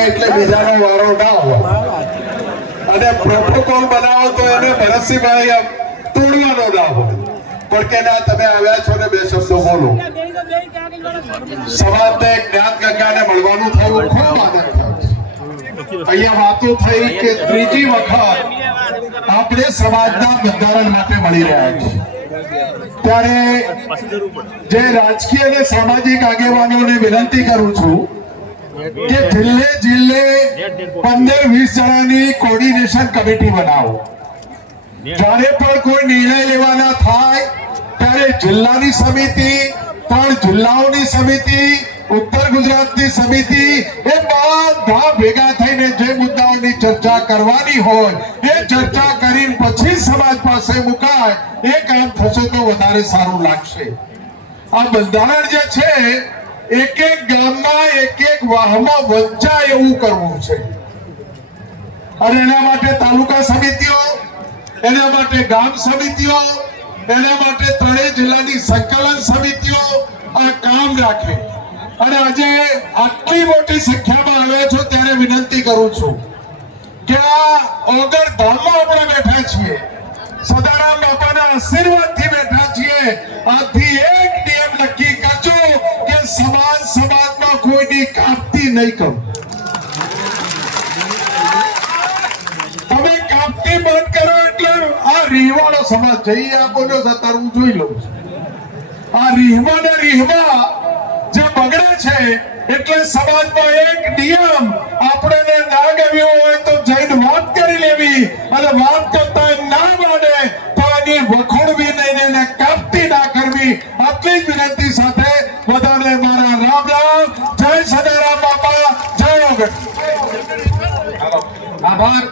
લાગે એટલે બીજાનો વારો ના હોય અને પ્રોટોકોલ બનાવો તો એને ભરતસિંહભાઈ તોડવાનો ના હોય પણ કે ના તમે આવ્યા છો ને બે શબ્દો બોલો સમાજને જ્ઞાન ગંગાને મળવાનું થયું ખૂબ આનંદ થયો અહીંયા વાતો થઈ કે ત્રીજી વખત આપણે સમાજના બંધારણ માટે મળી રહ્યા છીએ ત્યારે જે રાજકીય અને સામાજિક આગેવાનોને વિનંતી કરું છું કે જિલ્લે 15-20 જણાની કોર્ડિનેશન કમિટી બનાવો જ્યારે પણ કોઈ નિર્ણય લેવાના થાય ત્યારે જિલ્લાની સમિતિ 3 જિલ્લાઓની સમિતિ ઉત્તર ગુજરાતની સમિતિ એ બધા ભેગા થઈને જે મુદ્દાઓની ચર્ચા કરવાની હોય એ ચર્ચા કરીને પછી સમાજ પાસે મુકાય એ કામ થશે તો વધારે સારું લાગશે આ બંધારણ જે છે એક એક ગામમાં એક એક વાહમાં વંચાય એવું કરવું છે અને એના માટે તાલુકા સમિતિઓ એના માટે ગામ સમિતિઓ એના માટે 3 જિલ્લાની સંકલન સમિતિઓ આ કામ રાખે અને આજે આટલી મોટી સંખ્યામાં આવ્યા છો ત્યારે વિનંતી કરું છું કે આ ઓગળ ધામમાં આપણે બેઠા છીએ સદારામ બાપાના આશીર્વાદથી બેઠા છીએ આથી એક નિયમ નક્કી કરજો કે સમાજમાં કોઈની કાપતી નહીં કરો તમે કાપતી બંધ કરો એટલે આ રીહવાળો સમાજ જઈ આપો ને સત્તર હું જોઈ લઉં આ રીહમાં ને રીહમાં જે બગડે છે એટલે સમાજમાં એક નિયમ આપણે ના ગમ્યો હોય તો જઈને વાત કરી લેવી અને વાત કરતા ના માને તો એની વખોડવી નહીં એને કાપતી ના કરવી આટલી જ વિનંતી સાથે બધાને મારા રામ રામ જય સદારામ બાપા જય ઓગણ આભાર